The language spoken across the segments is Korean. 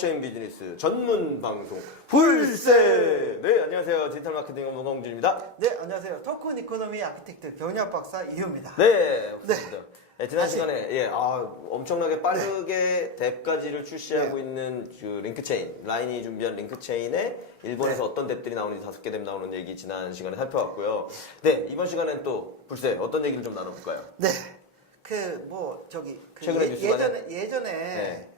블록체인 비즈니스 전문 방송 불세. 네, 안녕하세요. 디지털 마케팅 업무 홍준입니다. 네, 안녕하세요. 토큰 이코노미 아키텍트 경력 박사 이효입니다. 네, 좋습니다. 네, 지난 다시. 시간에 예, 아, 엄청나게 빠르게 뎁까지를 출시하고 있는 그 링크체인 라인이 준비한 링크체인에 일본에서 네. 어떤 뎁들이 나오는지 다섯 개 뎁 나오는 얘기 지난 시간에 살펴봤고요. 네, 이번 시간엔 또 불세 어떤 얘기를 좀 나눠볼까요? 네. 그 뭐 저기 그 최근에 예, 뉴스가 예전에 예전에 네.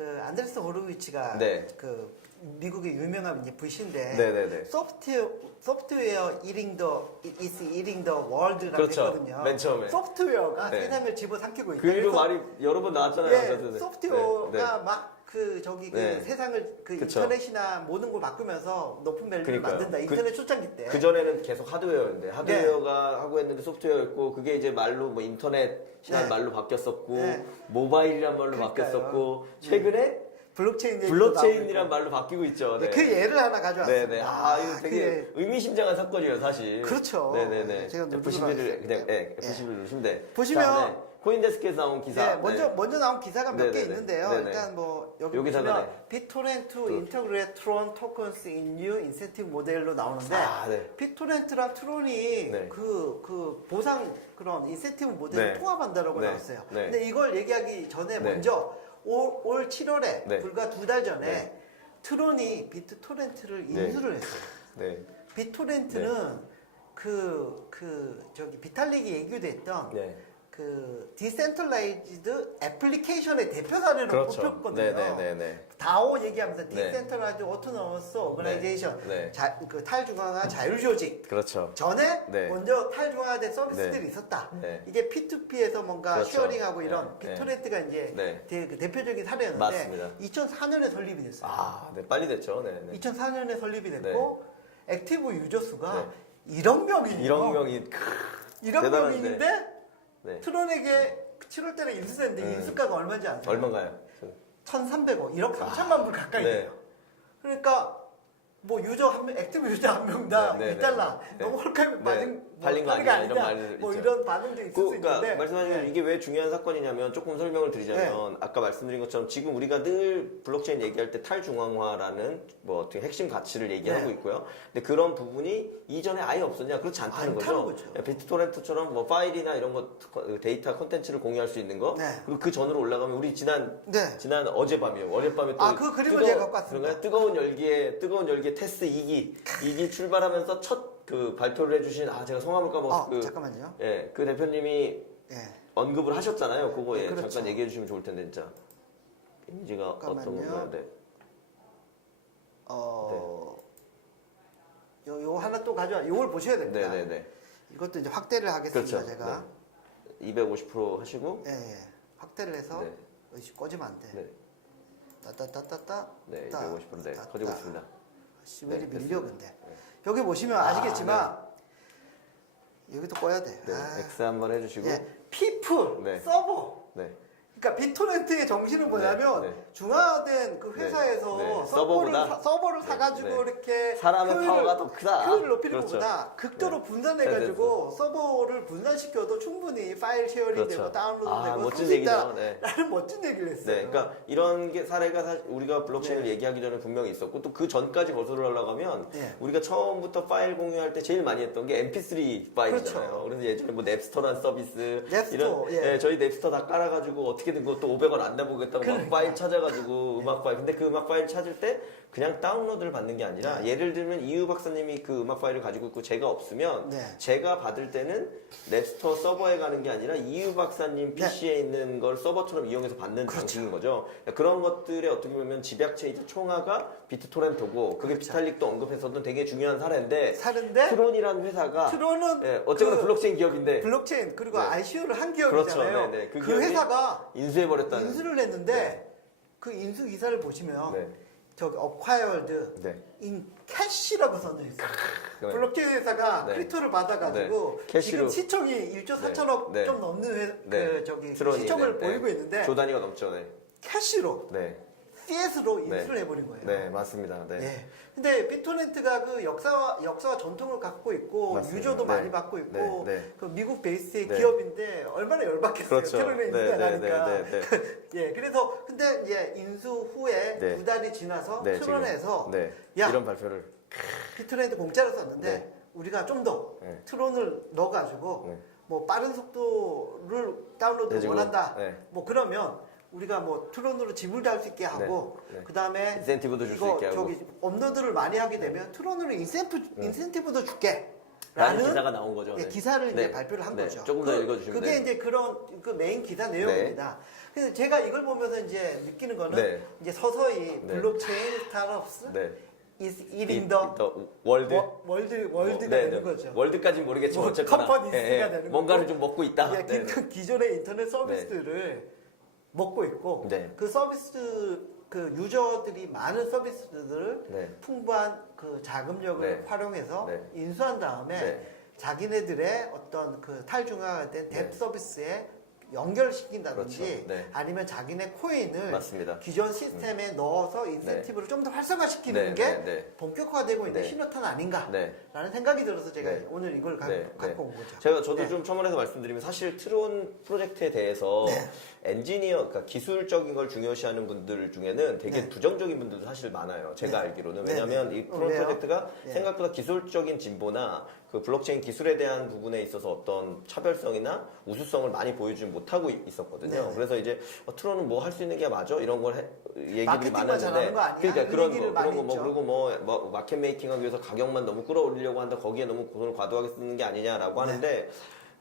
그 안드레스 호르위치가 네. 그 미국의 유명한 이제 VC인데 네, 네, 네. 소프트웨어 소프트웨어 is eating the world라고 그렇죠. 했거든요. 맨 처음에. 소프트웨어가 네. 세상을 집어삼키고 있다. 그 이후 그래서 말이 여러 번 나왔잖아요. 예, 네, 네. 소프트웨어가 네, 막 그 저기 그 네. 세상을 그 그쵸. 인터넷이나 모든 걸 바꾸면서 높은 밸류를 그러니까요. 만든다. 그- 인터넷 초창기 때. 그 전에는 계속 하드웨어였는데 하드웨어가 하고 했는데 소프트웨어였고 그게 이제 말로 뭐 인터넷이란 네. 말로 바뀌었었고 네. 모바일이란 말로 그러니까요. 바뀌었었고 최근에 블록체인 얘기도 블록체인이란 나오고. 말로 바뀌고 있죠. 네, 그 예를 하나 가져왔습니다. 네네. 아, 이거 그 되게 예. 의미심장한 사건이에요, 사실. 그렇죠. 네네네. 제가 누르고 F11을, 나왔어요. 네, 네, 예. F11을 누르시면 돼. 보시면- 자, 네. 코인데스크에서 나온 기사. 네, 먼저 네. 먼저 나온 기사가 몇 개 네네네. 있는데요. 네네. 일단 뭐 여기 여기 보시면 네. 비토렌트 그- 인터그레 트론 토큰스 인뉴 인센티브 모델로 나오는데 아, 네. 비토렌트랑 트론이 네. 그, 그 보상 그런 인센티브 모델을 네. 통합한다라고 네. 나왔어요. 네. 근데 이걸 얘기하기 전에 네. 먼저 올, 올 7월에 네. 불과 두 달 전에 네. 트론이 비트토렌트를 네. 인수를 했어요. 네. 비토렌트는 그, 그, 저기, 비탈릭이 얘기도 했던 네. 그, 디센트라이즈드 애플리케이션의 대표 사례로 그렇죠. 뽑혔거든요. 네네네네. 다오 얘기하면서 네. 디센트라이즈 오토노머스 오거나이제이션, 네. 자, 그 탈중앙화 자율조직. 그렇죠. 전에 네. 먼저 탈중앙화된 서비스들이 네. 있었다. 네. 이게 P2P에서 뭔가 그렇죠. 쉐어링하고 이런 네. 비토렌트가 이제 네. 대, 그 대표적인 사례였는데 맞습니다. 2004년에 설립이 됐어요. 아, 네. 빨리 됐죠. 네. 네. 2004년에 설립이 됐고 액티브 유저 수가 네. 1억 명이에요. 1억 명이. 1억 대단한데. 명인데 네. 트론에게 7월 달에 인수했는데 네. 인수가가 얼마인지 아세요? 얼마인가요? 1,300억, 1억 3천만 불 가까이 네. 돼요. 그러니까 뭐 유저 한 명, 액티브 유저 한 명당 네, 네, 2달러 네. 너무 헐값에 네. 반응 뭐 팔린 거거 아니냐, 이런 아니냐, 말뭐 있죠. 이런 반응도 있을 그, 수 그러니까 있는데 말씀하신 네. 이게 왜 중요한 사건이냐면 조금 설명을 드리자면 아까 말씀드린 것처럼 지금 우리가 늘 블록체인 얘기할 때 탈중앙화라는 뭐 어떻게 핵심 가치를 얘기하고 네. 있고요. 근데 그런 부분이 이전에 아예 없었냐? 그렇지 않다는 거죠. 거죠. 비트토렌트처럼 뭐 파일이나 이런 것 데이터 컨텐츠를 공유할 수 있는 거 네. 그리고 그 전으로 올라가면 우리 지난 네. 지난 어젯밤이요. 어젯밤에 또 아, 그 그림을 제가 갖고 왔습니다. 뜨거운 열기에 뜨거운 열기에 테스 2기 2기 출발하면서 첫 그 발표를 해주신 아 제가 성함을 까먹었어. 어, 그, 잠깐만요. 예, 그 대표님이 예. 언급을 하셨잖아요. 그거 네, 예, 그렇죠. 잠깐 얘기해 주시면 좋을 텐데 진짜 이미지가 어떤 잠깐만요. 건가요? 네. 어. 요, 요 하나 또 가져와. 요걸 보셔야 됩니다. 네, 네, 네. 이것도 이제 확대를 하겠습니다, 그렇죠. 제가. 네. 250% 하시고 예, 예. 확대를 해서 네. 의식 꺼지면 안 돼. 네. 따따따따따. 네, 따, 250% 네. 따, 따. 있습니다. 씨, 왜 이리 네, 밀려, 됐습니다. 근데. 여기 보시면 아시겠지만, 여기도 꺼야 돼. 네. 아, X 한번 해 주시고 예. 피플, 네. 서버. 네. 그러니까 비토렌트의 정신은 뭐냐면 네, 네. 중화된 그 네, 회사에서 네. 서버를 서버보다? 사, 서버를 네, 사가지고 네. 이렇게 사람의 효율을- 파워가 더 크다. 효율을 높이는 그렇죠. 것보다 극도로 네. 분산해가지고 서버를 분산시켜도 충분히 파일 쉐어링 그렇죠. 되고 다운로드 아, 되고 멋진 쓸수. 얘기죠. 네. 라는 멋진 얘기를 했어요. 네, 그러니까 이런 게 사례가 사실 우리가 블록체인을 네. 얘기하기 전에 분명히 있었고 또 그 전까지 거슬러 올라가면 네. 우리가 처음부터 파일 공유할 때 제일 많이 했던 게 MP3 파일이잖아요. 그렇죠. 그래서 예전에 뭐 넵스터란 서비스 넵스터, 이런 예. 예, 저희 넵스터 다 깔아가지고 어떻게 든 그것도 500원 안 내보겠다고 막 그러니까. 파일 찾아가지고 음악 파일 근데 그 음악 파일 찾을 때 그냥 다운로드를 받는 게 아니라 네. 예를 들면 이유 박사님이 그 음악 파일을 가지고 있고 제가 없으면 네. 제가 받을 때는 랩스터 서버에 가는 게 아니라 이유 박사님 네. PC에 있는 걸 서버처럼 이용해서 받는 그렇죠. 방식인 거죠. 그런 것들에 어떻게 보면 집약체이자 총화가 비트토렌트고 그게 그렇죠. 비탈릭도 언급했었던 되게 중요한 사례인데 사는데 트론이라는 회사가 트론은 예, 어쨌거나 그 블록체인 기업인데 블록체인 그리고 네. ICO를 한 그렇죠. 기업이잖아요. 네, 네. 그 그, 기업이 회사가 인수해버렸다는 인수를 했는데 그 인수 기사를 보시면 네. 저기 acquired 네. in cash라고 써져 있어요. 네. 블록체인 회사가 네. 크립토를 받아가지고 네. 캐시로. 지금 시총이 1조 네. 4천억 네. 좀 넘는 회, 네. 그 저기 트론이, 시총을 네, 네. 보이고 있는데 조 단위가 넘죠. 네. 캐시로 네. CS로 인수를 해버린 거예요. 네, 맞습니다. 네. 예. 근데 빈토렌트가 그 역사와 역사와 전통을 갖고 있고 맞습니다. 유저도 네. 많이 받고 있고 네, 네. 그 미국 베이스의 네. 기업인데 얼마나 열받겠어요. 그렇죠. 트론에 네, 인수가 네, 나니까. 네, 네, 예. 그래서 근데 이제 인수 후에 네. 두 달이 지나서 네, 트론에서 지금, 네. 야 이런 발표를 빈토렌트 공짜로 썼는데 네. 우리가 좀 더 네. 트론을 넣어가지고 네. 뭐 빠른 속도를 다운로드 네, 원한다. 네. 뭐 그러면 우리가 뭐 트론으로 지불도 할수 있게 하고 네, 네. 그 다음에 인센티브도 줄수 이거 있게 하고. 네. 저기 업로드를 많이 하게 되면 트론으로 인센티브 인센티브도 줄게. 라는 기사가 나온 거죠. 예, 네. 기사를 이제 네. 발표를 한 네, 거죠. 조금 더 그- 읽어주시면 그게 네. 이제 그런 그 메인 기사 내용입니다. 그래서 제가 이걸 보면서 이제 느끼는 거는 네. 이제 서서히 네. 블록체인 스타트업스 네. is eating the 월드 워- 월드 월드가 네, 되는 네. 거죠. 월드까지는 모르겠지만 뭐 어쨌거나 컴퍼니스가 예, 예. 되는 뭔가를 거고. 좀 먹고 있다. 예, 네, 기, 기존의 인터넷 서비스들을 먹고 있고 네. 그 서비스 그 유저들이 많은 서비스들을 네. 풍부한 그 자금력을 네. 활용해서 네. 인수한 다음에 네. 자기네들의 어떤 그 탈중화된 뎁 네. 서비스에 연결시킨다든지 그렇죠. 네. 아니면 자기네 코인을 맞습니다. 음. 기존 시스템에 넣어서 인센티브를 좀 더 활성화시키는 네, 게 네, 네. 본격화되고 있는 네. 신호탄 아닌가라는 네. 생각이 들어서 제가 네. 오늘 이걸 가, 네, 갖고 네. 온 거죠. 제가 저도 네. 좀 첨언해서 말씀드리면 사실 트론 프로젝트에 대해서 네. 엔지니어, 그러니까 기술적인 걸 중요시하는 분들 중에는 되게 네. 부정적인 분들도 사실 많아요. 제가 네. 알기로는 네, 왜냐하면 네. 이 어, 트론 왜요? 프로젝트가 네. 생각보다 기술적인 진보나 그 블록체인 기술에 대한 부분에 있어서 어떤 차별성이나 우수성을 많이 보여주지 못하고 이- 있었거든요. 네. 그래서 이제 어, 트론은 뭐 할 수 있는 게 맞아 이런 걸 해- 얘기들이 많았는데? 그러니까 그런 거, 그런 거 뭐. 그리고 뭐, 뭐 마켓 메이킹하기 위해서 가격만 너무 끌어올리려고 한다 거기에 너무 돈을 과도하게 쓰는 게 아니냐라고 네. 하는데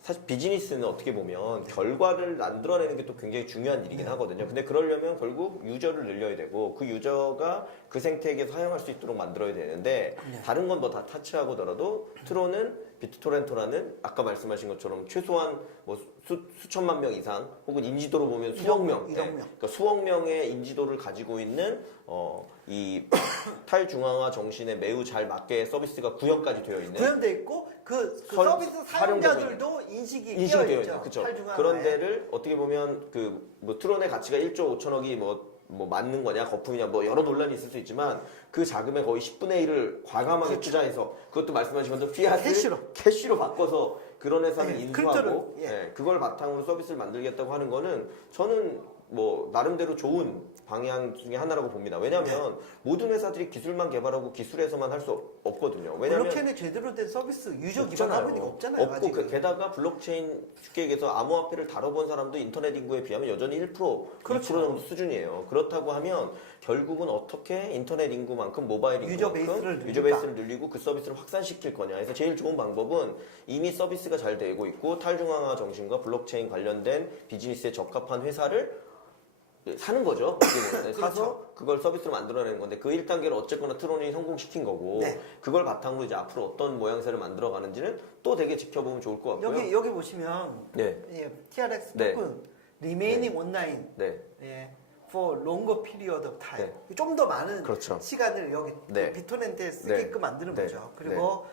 사실 비즈니스는 어떻게 보면 결과를 만들어내는 게 또 굉장히 중요한 일이긴 네. 하거든요. 근데 그러려면 결국 유저를 늘려야 되고 그 유저가 그 생태계에서 사용할 수 있도록 만들어야 되는데 네. 다른 건 뭐 다 타치하고더라도 트론은 비트토렌토라는 아까 말씀하신 것처럼 최소한 뭐 수, 수천만 명 이상 혹은 인지도로 보면 수억 명, 일억 예, 명. 그러니까 수억 명의 인지도를 가지고 있는 어, 이 탈중앙화 정신에 매우 잘 맞게 서비스가 구현까지 되어 있는 구현돼 있고 그, 그 설- 서비스 사용자들도 인식이 인식이 끼어 되어 있죠. 있는 그렇죠. 탈중앙화에. 그런 데를 어떻게 보면 그 뭐 트론의 가치가 1조 5천억이 뭐, 뭐 맞는 거냐 거품이냐 뭐 여러 논란이 있을 수 있지만 그 자금의 거의 10분의 1을 과감하게 투자해서 그것도 말씀하신 것처럼 피아를 그렇죠. 캐시로. 캐시로 바꿔서 그런 회사를 네, 인수하고 크립토를, 예. 예, 그걸 바탕으로 서비스를 만들겠다고 하는 거는 저는 뭐 나름대로 좋은 방향 중에 하나라고 봅니다. 왜냐하면 네. 모든 회사들이 기술만 개발하고 기술에서만 할 수 없거든요. 왜냐하면 블록체인에 제대로 된 서비스 유저 기반 없잖아요. 할머니가 없잖아요. 없고 아직은. 그 게다가 블록체인 쉽게 얘기해서 암호화폐를 다뤄본 사람도 인터넷 인구에 비하면 여전히 1% 그렇죠. 2% 정도 수준이에요. 그렇다고 하면 결국은 어떻게 인터넷 인구만큼 모바일 유저 인구만큼 베이스를 유저? 베이스를 늘리고 그 서비스를 확산시킬 거냐. 그래서 제일 좋은 방법은 이미 서비스가 잘 되고 있고 탈중앙화 정신과 블록체인 관련된 비즈니스에 적합한 회사를 사는 거죠. 어떻게 보면. 그렇죠. 사서 그걸 서비스로 만들어내는 건데 그 1단계를 어쨌거나 트론이 성공시킨 거고 네. 그걸 바탕으로 이제 앞으로 어떤 모양새를 만들어 가는지는 또 되게 지켜보면 좋을 것 같고요. 여기 여기 보시면 네. 예, TRX 네. 토큰 remaining online 네. 예, for longer period of time. 네. 좀더 많은 그렇죠. 시간을 여기 네. 비토렌트에 쓰게끔 네. 만드는 네. 거죠. 그리고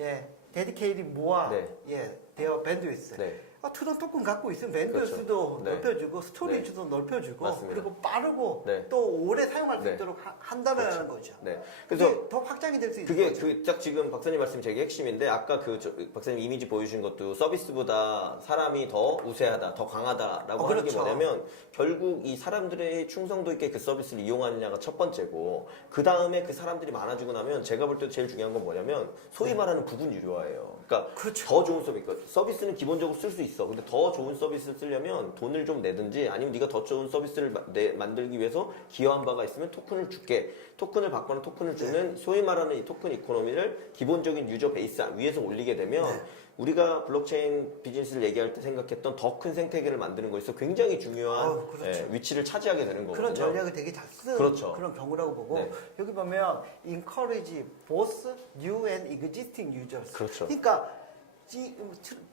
예, dedicated more 네. 예, their bandwidth. 네. 아, 트론 토큰 갖고 있으면 밴드위스도 그렇죠. 네. 넓혀주고 스토리지도 넓혀주고 맞습니다. 그리고 빠르고 네. 또 오래 사용할 수 네. 있도록 하- 한다는 거죠. 네. 그래서 더 확장이 될 수 있는 그게. 그 딱 지금 박사님 말씀 되게 핵심인데 아까 그 저- 박사님 이미지 보여주신 것도 서비스보다 사람이 더 우세하다, 더 강하다라고 어, 하는 게 그렇죠. 뭐냐면 결국 이 사람들의 충성도 있게 그 서비스를 이용하느냐가 첫 번째고 그 다음에 그 사람들이 많아지고 나면 제가 볼 때 제일 중요한 건 뭐냐면 소위 말하는 부분 유료화예요. 그러니까 네. 그렇죠. 더 좋은 서비스, 그러니까 서비스는 기본적으로 쓸 수 있어. 근데 더 좋은 서비스를 쓰려면 돈을 좀 내든지 아니면 네가 더 좋은 서비스를 마- 내- 만들기 위해서 기여한 바가 있으면 토큰을 줄게. 토큰을 받거나 토큰을 주는 네. 소위 말하는 이 토큰 이코노미를 기본적인 유저 베이스 위에서 올리게 되면 네. 우리가 블록체인 비즈니스를 얘기할 때 생각했던 더 큰 생태계를 만드는 거에서 굉장히 중요한 아우, 그렇죠. 예, 위치를 차지하게 되는 거거든요. 그런 전략을 되게 잘 쓰는 그렇죠. 그런 경우라고 보고 네. 여기 보면 encourage both new and existing users. 그렇죠. 그러니까 이-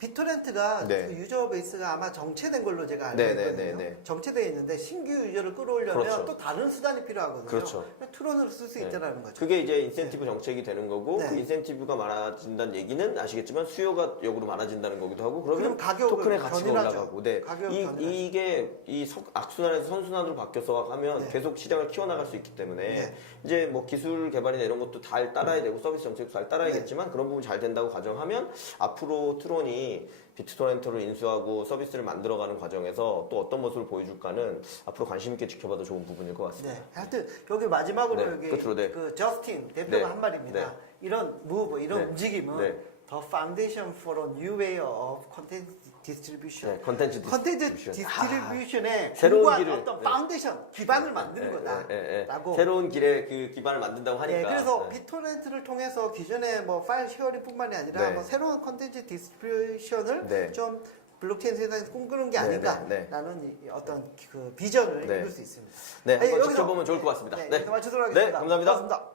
비토렌트가 네. 그 유저 베이스가 아마 정체된 걸로 제가 알고 네, 있거든요. 네, 네, 네. 정체되어 있는데 신규 유저를 끌어올려면 그렇죠. 또 다른 수단이 필요하거든요. 그렇죠. 트론으로 쓸수 네. 있다는 거죠. 그게 이제 인센티브 정책이 되는 거고 네. 그 인센티브가 많아진다는 얘기는 아시겠지만 수요가 역으로 많아진다는 거기도 하고 그러면 가격을 토큰의 가치가 견인하죠. 올라가고 네. 가격을 이, 견인하죠. 이게 이 석- 악순환에서 선순환으로 바뀌어서 하면 네. 계속 시장을 키워나갈 수 있기 때문에 네. 이제 뭐 기술 개발이나 이런 것도 잘 따라야 되고 서비스 정책도 잘 따라야겠지만 그런 부분 잘 된다고 가정하면 앞으로 트론이 비트토렌트를 인수하고 서비스를 만들어가는 과정에서 또 어떤 모습을 보여줄까는 앞으로 관심 있게 지켜봐도 좋은 부분일 것 같습니다. 네. 하여튼 여기 마지막으로 네, 여기 끝으로, 네. 그 저스틴 대표가 네. 한 말입니다. 네. 이런 무브, 이런 네. 움직임은 네. the foundation for a new way of content distribution. 네, 컨텐츠 컨텐츠 디스트리뷰션. 디스트리뷰션의 새로운 공고한 길을, 어떤 네. 파운데이션 기반을 만드는 예, 거다. 예, 예, 예. 라고. 새로운 길에 그 기반을 만든다고 하니까. 네, 그래서 네. 비토렌트를 통해서 기존의 뭐 파일 쉐어링뿐만이 아니라 네. 뭐 새로운 컨텐츠 디스트리뷰션을 네. 좀 블록체인 세상에서 꿈꾸는 게 네, 아닌가라는 네, 네. 어떤 그 비전을 네. 읽을 수 있습니다. 네, 아니, 여기서- 지켜보면 좋을 것 같습니다. 네, 네. 여기서 마치도록 하겠습니다. 네, 감사합니다. 고맙습니다.